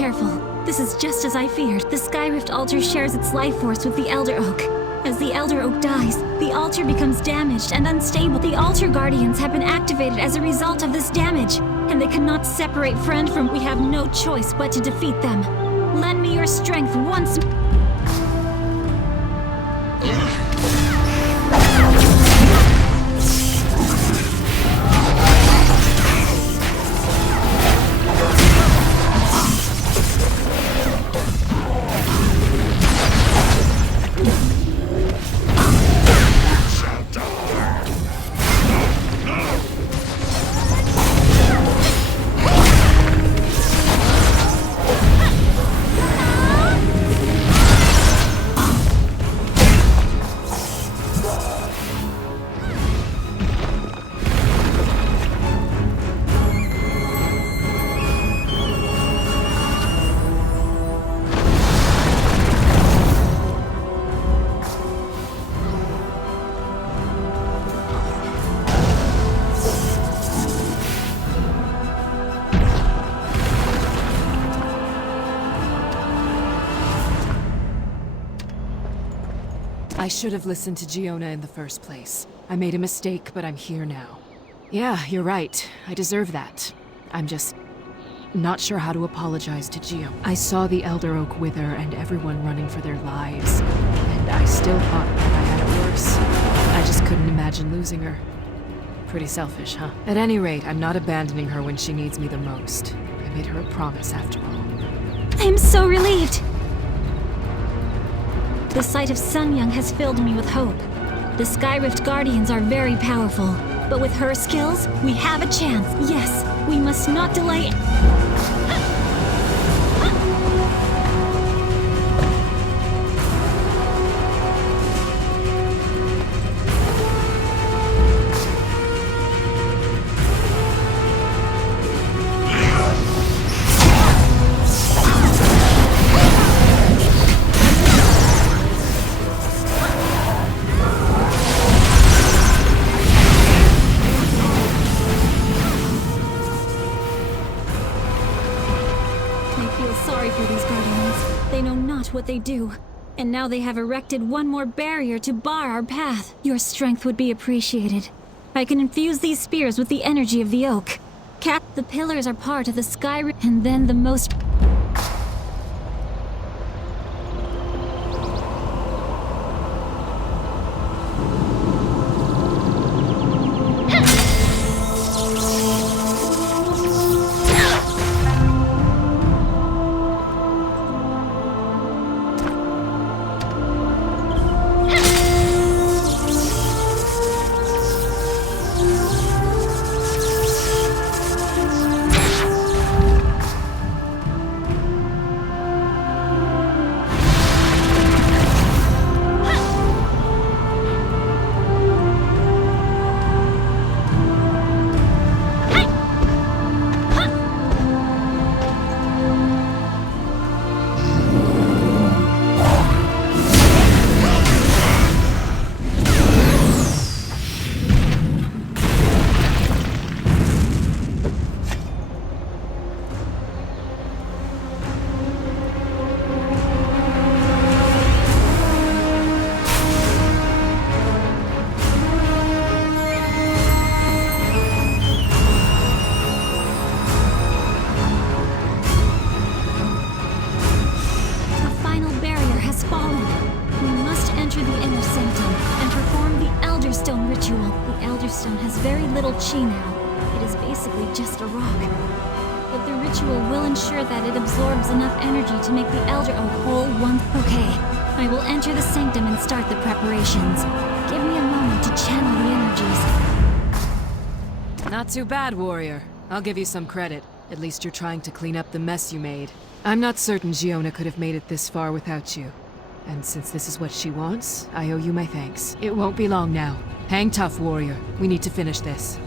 careful. This is just as I feared. The Skyrift altar shares its life force with the Elder Oak. As the Elder Oak dies, the altar becomes damaged and unstable. The altar guardians have been activated as a result of this damage, and they cannot separate friend from. We have no choice but to defeat them. Lend me your strength once. I should have listened to Giona in the first place. I made a mistake, but I'm here now. Yeah, you're right. I deserve that. I'm just not sure how to apologize to Gio. I saw the Elder Oak wither and everyone running for their lives, and I still thought that I had it worse. I just couldn't imagine losing her. Pretty selfish, huh? At any rate, I'm not abandoning her when she needs me the most. I made her a promise after all. I'm so relieved! The sight of Sun Young has filled me with hope. The Skyrift Guardians are very powerful, but with her skills, we have a chance. Yes, we must not delay. What they do, and now they have erected one more barrier to bar our path. Your strength would be appreciated. I can infuse these spears with the energy of the oak. The pillars are part of the sky, and then the most... Chi now. It is basically just a rock. But the ritual will ensure that it absorbs enough energy to make the Elder Oak whole once. Okay, I will enter the sanctum and start the preparations. Give me a moment to channel the energies. Not too bad, warrior. I'll give you some credit. At least you're trying to clean up the mess you made. I'm not certain Giona could have made it this far without you. And since this is what she wants, I owe you my thanks. It won't be long now. Hang tough, warrior. We need to finish this.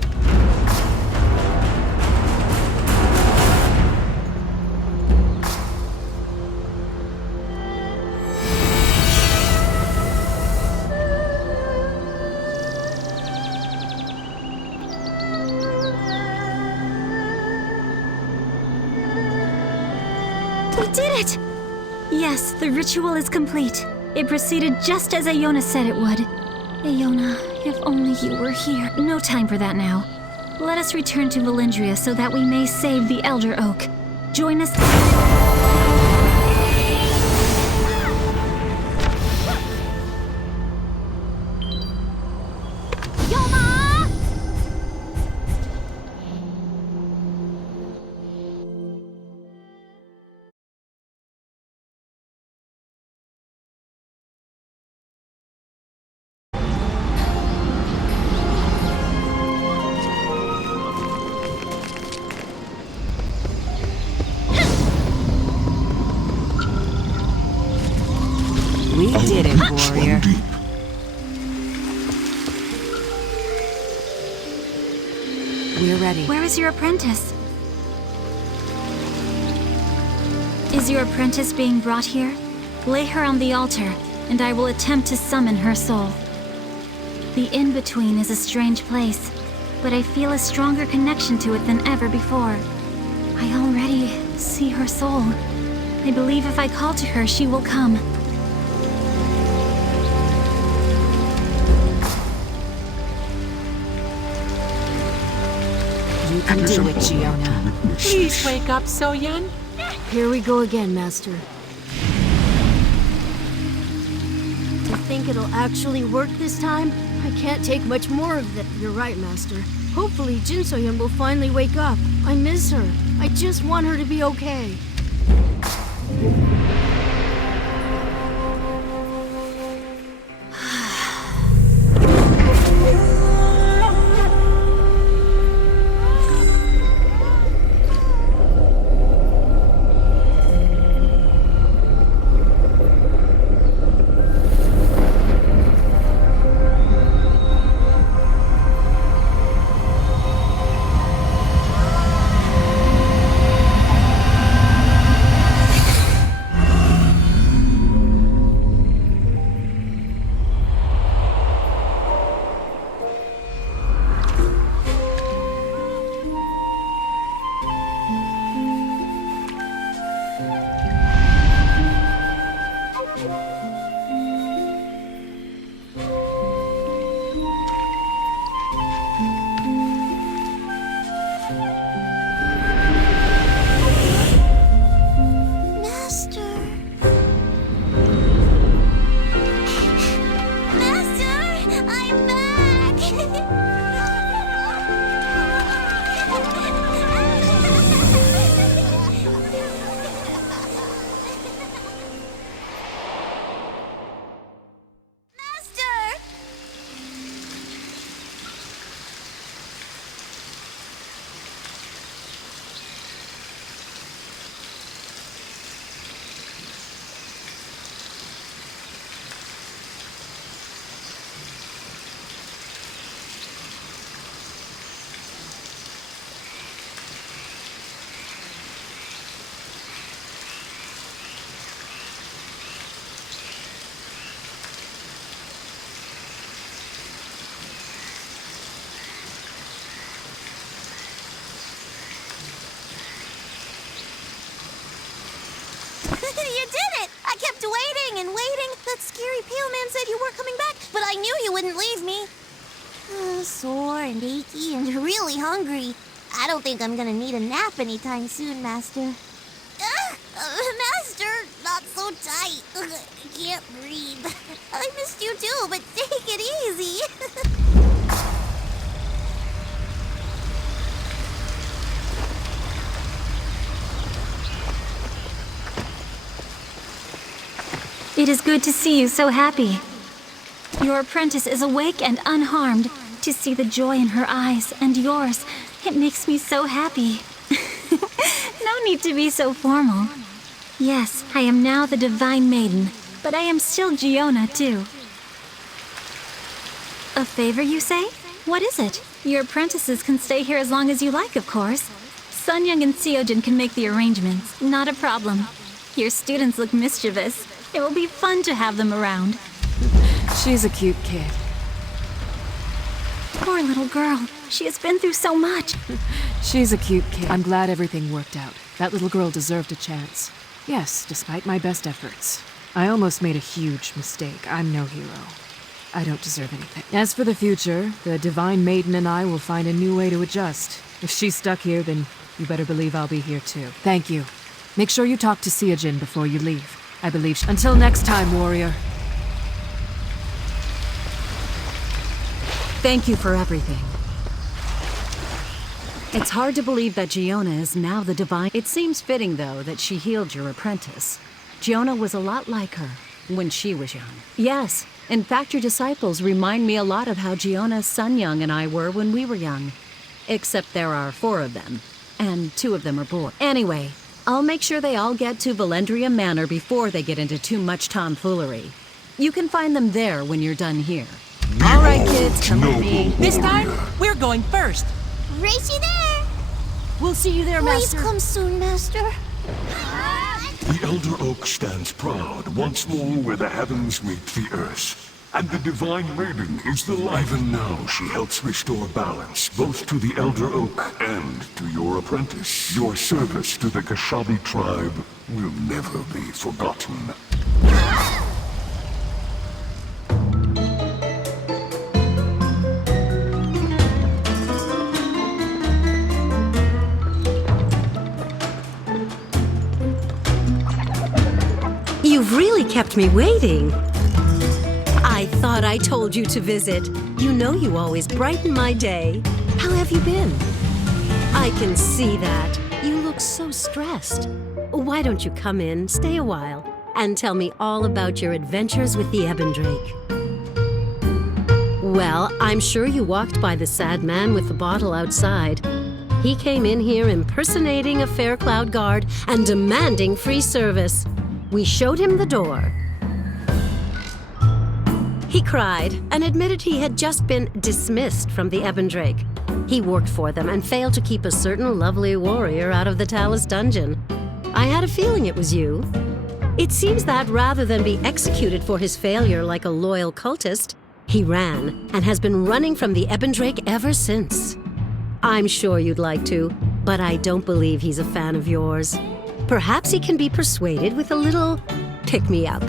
We did it! Yes, the ritual is complete. It proceeded just as Aona said it would. Aona, if only you were here. No time for that now. Let us return to Valindria so that we may save the Elder Oak. Join us. We did it, warrior. We're ready. Where is your apprentice? Is your apprentice being brought here? Lay her on the altar, and I will attempt to summon her soul. The in-between is a strange place, but I feel a stronger connection to it than ever before. I already see her soul. I believe if I call to her, she will come. You can do it, Giona. Please wake up, Soyun. Here we go again, Master. To think it'll actually work this time? I can't take much more of that. You're right, Master. Hopefully Jinsoyun will finally wake up. I miss her. I just want her to be okay. You did it! I kept waiting and waiting. That scary pale man said you weren't coming back, but I knew you wouldn't leave me. Sore and achy and really hungry. I don't think I'm gonna need a nap anytime soon, Master. Master, not so tight. I can't breathe. I missed you too, but take it easy. It is good to see you so happy. Your apprentice is awake and unharmed. To see the joy in her eyes and yours, it makes me so happy. No need to be so formal. Yes, I am now the Divine Maiden, but I am still Giona too. A favor, you say? What is it? Your apprentices can stay here as long as you like, of course. Sunyoung and Seojin can make the arrangements. Not a problem. Your students look mischievous. It will be fun to have them around. She's a cute kid. Poor little girl. She has been through so much. She's a cute kid. I'm glad everything worked out. That little girl deserved a chance. Yes, despite my best efforts. I almost made a huge mistake. I'm no hero. I don't deserve anything. As for the future, the Divine Maiden and I will find a new way to adjust. If she's stuck here, then you better believe I'll be here too. Thank you. Make sure you talk to Siajin before you leave. I believe Until next time, warrior. Thank you for everything. It's hard to believe that Giona is now the Divine. It seems fitting, though, that she healed your apprentice. Giona was a lot like her when she was young. Yes, in fact, your disciples remind me a lot of how Giona, Sunyoung, and I were when we were young. Except there are 4 of them, and 2 of them are boys. Anyway, I'll make sure they all get to Valendria Manor before they get into too much tomfoolery. You can find them there when you're done here. All right, kids, come with me. This time, we're going first. Race you there! We'll see you there, Please Master. come soon, Master. The Elder Oak stands proud once more where the heavens meet the earth. And the Divine Maiden is the life, and now she helps restore balance both to the Elder Oak and to your apprentice. Your service to the Kashabi tribe will never be forgotten. You've really kept me waiting. I thought I told you to visit. You know you always brighten my day. How have you been? I can see that. You look so stressed. Why don't you come in, stay a while, and tell me all about your adventures with the Ebon Drake? Well, I'm sure you walked by the sad man with the bottle outside. He came in here impersonating a Faircloud guard and demanding free service. We showed him the door. He cried and admitted he had just been dismissed from the Ebon Drake. He worked for them and failed to keep a certain lovely warrior out of the Talus dungeon. I had a feeling it was you. It seems that rather than be executed for his failure like a loyal cultist, he ran and has been running from the Ebon Drake ever since. I'm sure you'd like to, but I don't believe he's a fan of yours. Perhaps he can be persuaded with a little pick-me-up.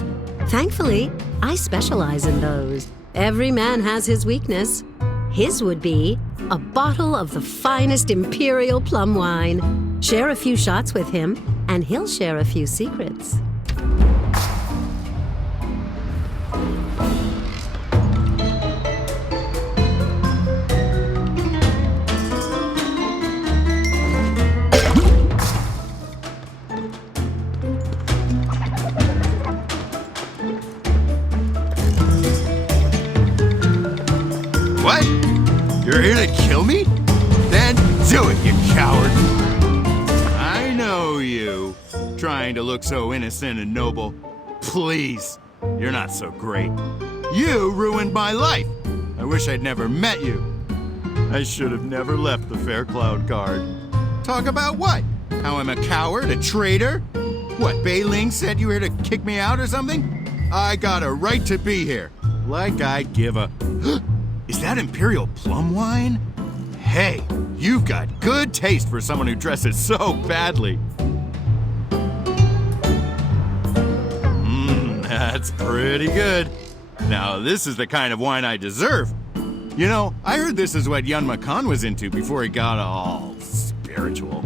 Thankfully, I specialize in those. Every man has his weakness. His would be a bottle of the finest imperial plum wine. Share a few shots with him, and he'll share a few secrets. What? You're here to kill me? Then do it, you coward! I know you. Trying to look so innocent and noble. Please, you're not so great. You ruined my life. I wish I'd never met you. I should have never left the Faircloud Guard. Talk about what? How I'm a coward, a traitor? What, Bei Ling said you were here to kick me out or something? I got a right to be here. Like I'd give a... Is that Imperial plum wine? Hey, you've got good taste for someone who dresses so badly. That's pretty good. Now, this is the kind of wine I deserve. You know, I heard this is what Yun Makan was into before he got all spiritual.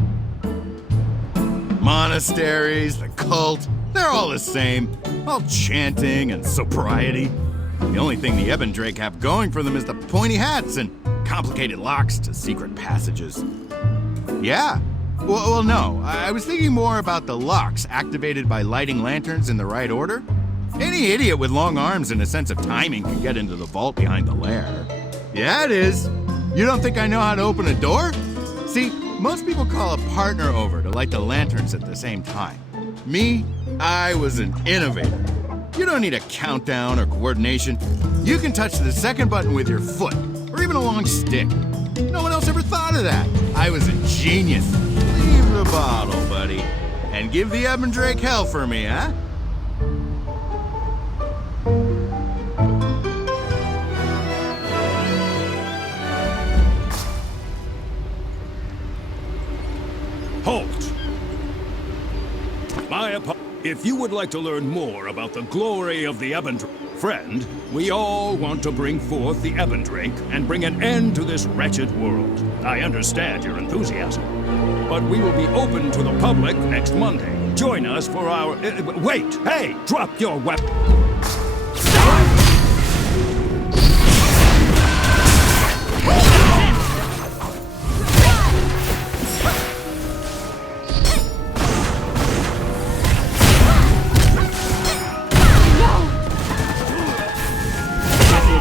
Monasteries, the cult, they're all the same. All chanting and sobriety. The only thing the Ebon Drake have going for them is the pointy hats and complicated locks to secret passages. Yeah. Well, no. I was thinking more about the locks activated by lighting lanterns in the right order. Any idiot with long arms and a sense of timing can get into the vault behind the lair. Yeah, it is. You don't think I know how to open a door? See, most people call a partner over to light the lanterns at the same time. Me, I was an innovator. You don't need a countdown or coordination. You can touch the second button with your foot, or even a long stick. No one else ever thought of that. I was a genius. Leave the bottle, buddy. And give the Ebon Drake hell for me, huh? Halt! My apologies. If you would like to learn more about the glory of the Ebendrake, friend, we all want to bring forth the Ebendrake and bring an end to this wretched world. I understand your enthusiasm, but we will be open to the public next Monday. Join us for our... wait! Hey! Drop your weapon!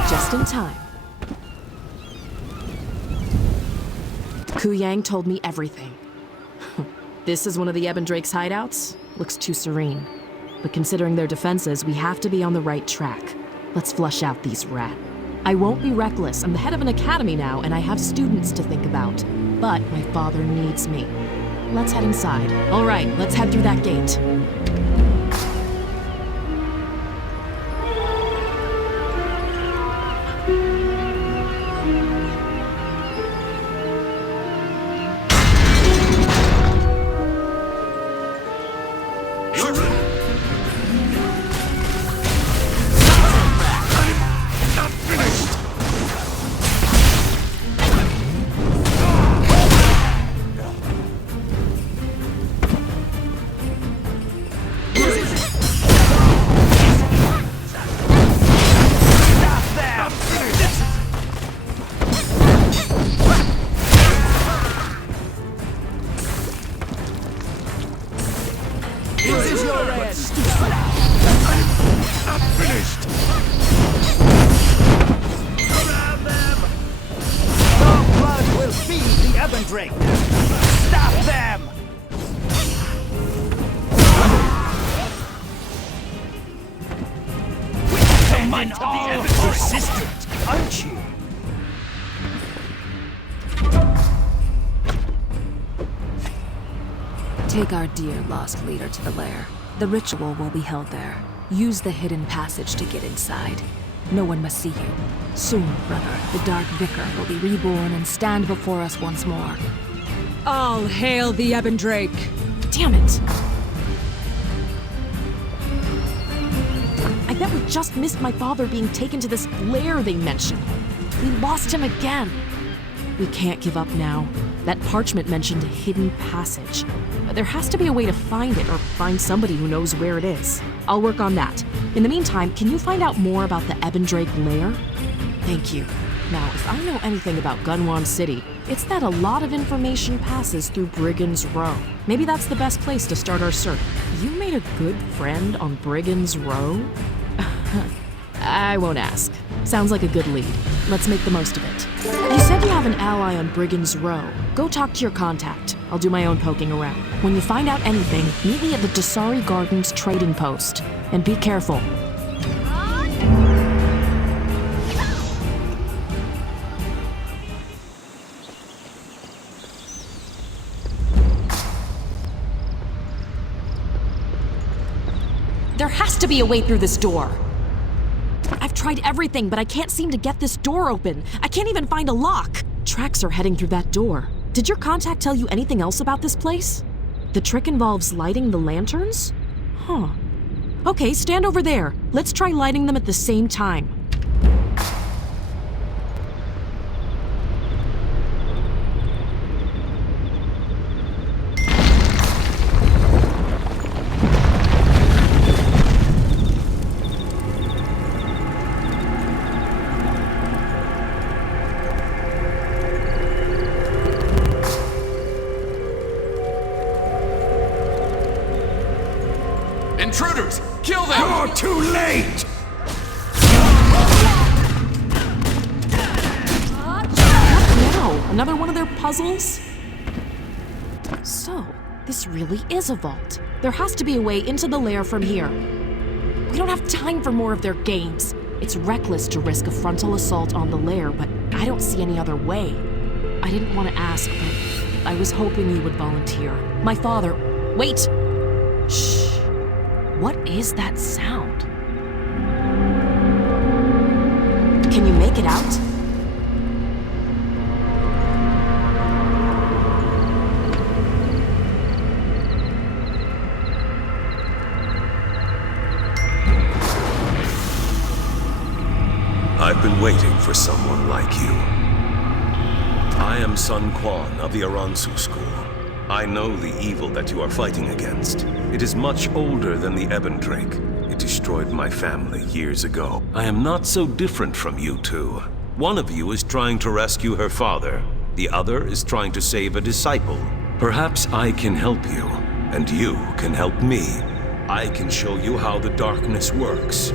Just in time. Ku Yang told me everything. This is one of the Ebendrake's hideouts? Looks too serene. But considering their defenses, we have to be on the right track. Let's flush out these rats. I won't be reckless. I'm the head of an academy now, and I have students to think about. But my father needs me. Let's head inside. All right, let's head through that gate. Take our dear lost leader to the lair. The ritual will be held there. Use the hidden passage to get inside. No one must see you. Soon, brother, the Dark Vicar will be reborn and stand before us once more. All hail the Ebendrake! Damn it! I bet we just missed my father being taken to this lair they mentioned. We lost him again. We can't give up now. That parchment mentioned a hidden passage. There has to be a way to find it, or find somebody who knows where it is. I'll work on that. In the meantime, can you find out more about the Ebendrake lair? Thank you. Now, if I know anything about Gunwan City, it's that a lot of information passes through Brigand's Row. Maybe that's the best place to start our search. You made a good friend on Brigand's Row? I won't ask. Sounds like a good lead. Let's make the most of it. You said you have an ally on Brigand's Row. Go talk to your contact. I'll do my own poking around. When you find out anything, meet me at the Dasari Gardens trading post. And be careful. There has to be a way through this door. I've tried everything, but I can't seem to get this door open. I can't even find a lock. Tracks are heading through that door. Did your contact tell you anything else about this place? The trick involves lighting the lanterns? Huh. Okay, stand over there. Let's try lighting them at the same time. Intruders! Kill them! You're too late! Now, another one of their puzzles? So, this really is a vault. There has to be a way into the lair from here. We don't have time for more of their games. It's reckless to risk a frontal assault on the lair, but I don't see any other way. I didn't want to ask, but I was hoping you would volunteer. My father... Wait! Shh. What is that sound? Can you make it out? been waiting for someone like you. I am Sun Quan of the Aransu school. I know the evil that you are fighting against. It is much older than the Ebon Drake. It destroyed my family years ago. I am not so different from you two. One of you is trying to rescue her father. The other is trying to save a disciple. Perhaps I can help you, and you can help me. I can show you how the darkness works.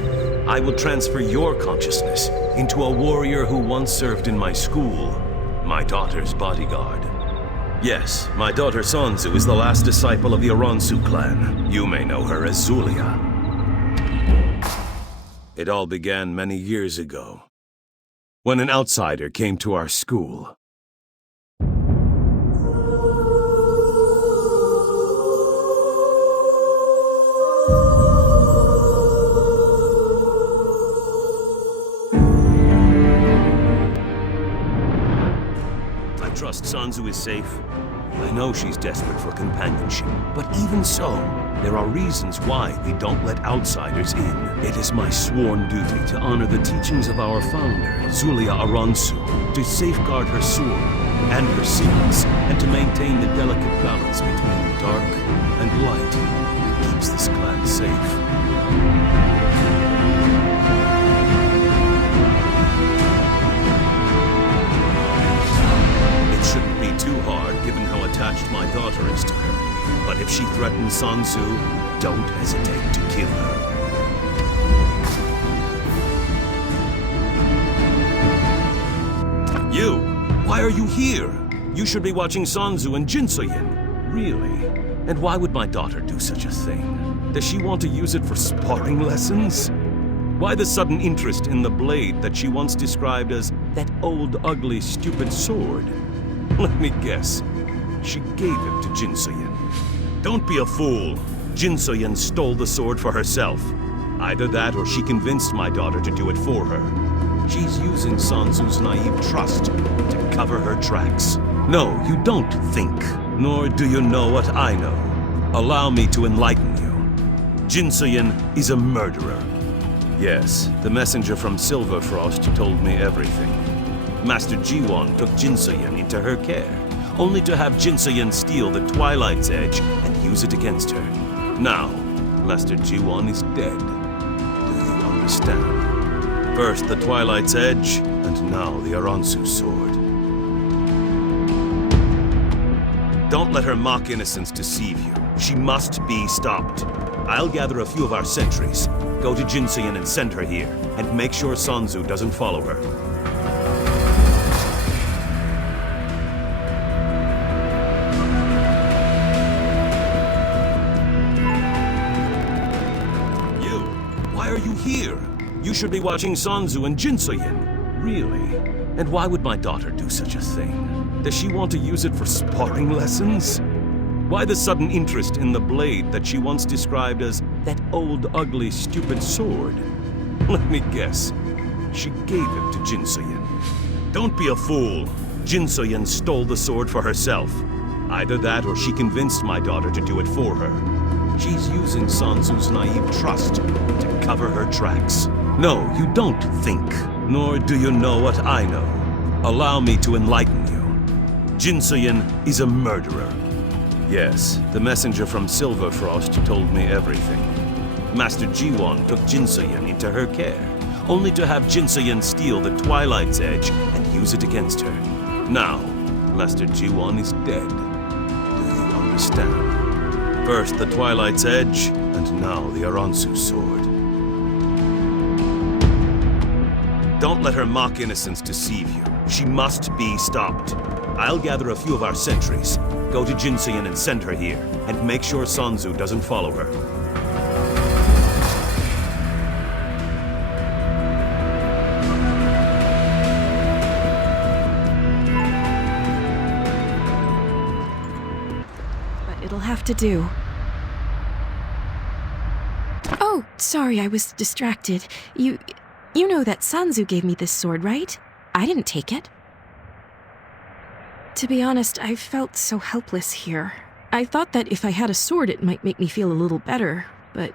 I will transfer your consciousness into a warrior who once served in my school, my daughter's bodyguard. Yes, my daughter Sanzu is the last disciple of the Aransu clan. You may know her as Zulia. It all began many years ago, when an outsider came to our school. I trust Sanzu is safe. I know she's desperate for companionship, but even so, there are reasons why we don't let outsiders in. It is my sworn duty to honor the teachings of our founder, Zulia Aransu, to safeguard her sword and her secrets, and to maintain the delicate balance between dark and light that keeps this clan safe. It shouldn't be too hard, given how attached my daughter is to her. But if she threatens Sanzu, don't hesitate to kill her. You! Why are you here? You should be watching Sanzu and Jinsoyun. Really? And why would my daughter do such a thing? Does she want to use it for sparring lessons? Why the sudden interest in the blade that she once described as that old, ugly, stupid sword? Let me guess. She gave it to Jinsoyun. Don't be a fool. Jinsoyun stole the sword for herself. Either that or she convinced my daughter to do it for her. She's using Sanzu's naive trust to cover her tracks. No, you don't think, nor do you know what I know. Allow me to enlighten you. Jinsoyun is a murderer. Yes, the messenger from Silverfrost told me everything. Master Jiwon took Jinsoyun into her care, only to have Jinsoyun steal the Twilight's Edge and use it against her. Now, Master Jiwon is dead. Do you understand? First the Twilight's Edge, and now the Aransu sword. Don't let her mock innocence deceive you. She must be stopped. I'll gather a few of our sentries, go to Jinsoyun and send her here, and make sure Sanzu doesn't follow her. You should be watching Sanzu and Jinsoyun. Really? And why would my daughter do such a thing? Does she want to use it for sparring lessons? Why the sudden interest in the blade that she once described as that old, ugly, stupid sword? Let me guess. She gave it to Jinsoyun. Don't be a fool. Jinsoyun stole the sword for herself. Either that or she convinced my daughter to do it for her. She's using Sanzu's naive trust to cover her tracks. No, you don't think, nor do you know what I know. Allow me to enlighten you. Jinsoyun is a murderer. Yes, the messenger from Silverfrost told me everything. Master Jiwon took Jinsoyun into her care, only to have Jinsoyun steal the Twilight's Edge and use it against her. Now, Master Jiwon is dead. Do you understand? First the Twilight's Edge, and now the Aransu sword. Don't let her mock innocence deceive you. She must be stopped. I'll gather a few of our sentries, go to Jinsoyun and send her here, and make sure Sanzu doesn't follow her. But it'll have to do. Oh, sorry, I was distracted. You know that Sanzu gave me this sword, right? I didn't take it. To be honest, I felt so helpless here. I thought that if I had a sword, it might make me feel a little better, but...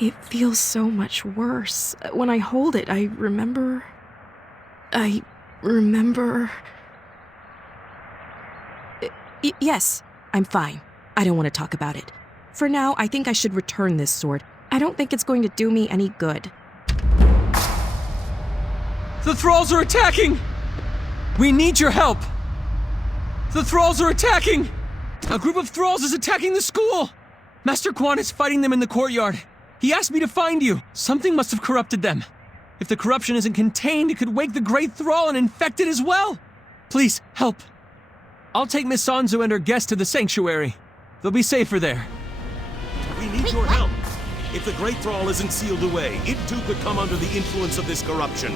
It feels so much worse. When I hold it, I remember... Yes, I'm fine. I don't want to talk about it. For now, I think I should return this sword. I don't think it's going to do me any good. The Thralls are attacking! We need your help! The Thralls are attacking! A group of Thralls is attacking the school! Master Quan is fighting them in the courtyard. He asked me to find you. Something must have corrupted them. If the corruption isn't contained, it could wake the Great Thrall and infect it as well. Please, help. I'll take Miss Sanzu and her guest to the sanctuary. They'll be safer there. We need your help. If the Great Thrall isn't sealed away, it too could come under the influence of this corruption.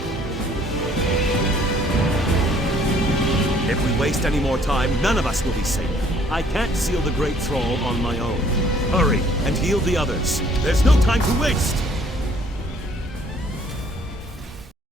If we waste any more time, none of us will be safe. I can't seal the Great Thrall on my own. Hurry and heal the others. There's no time to waste!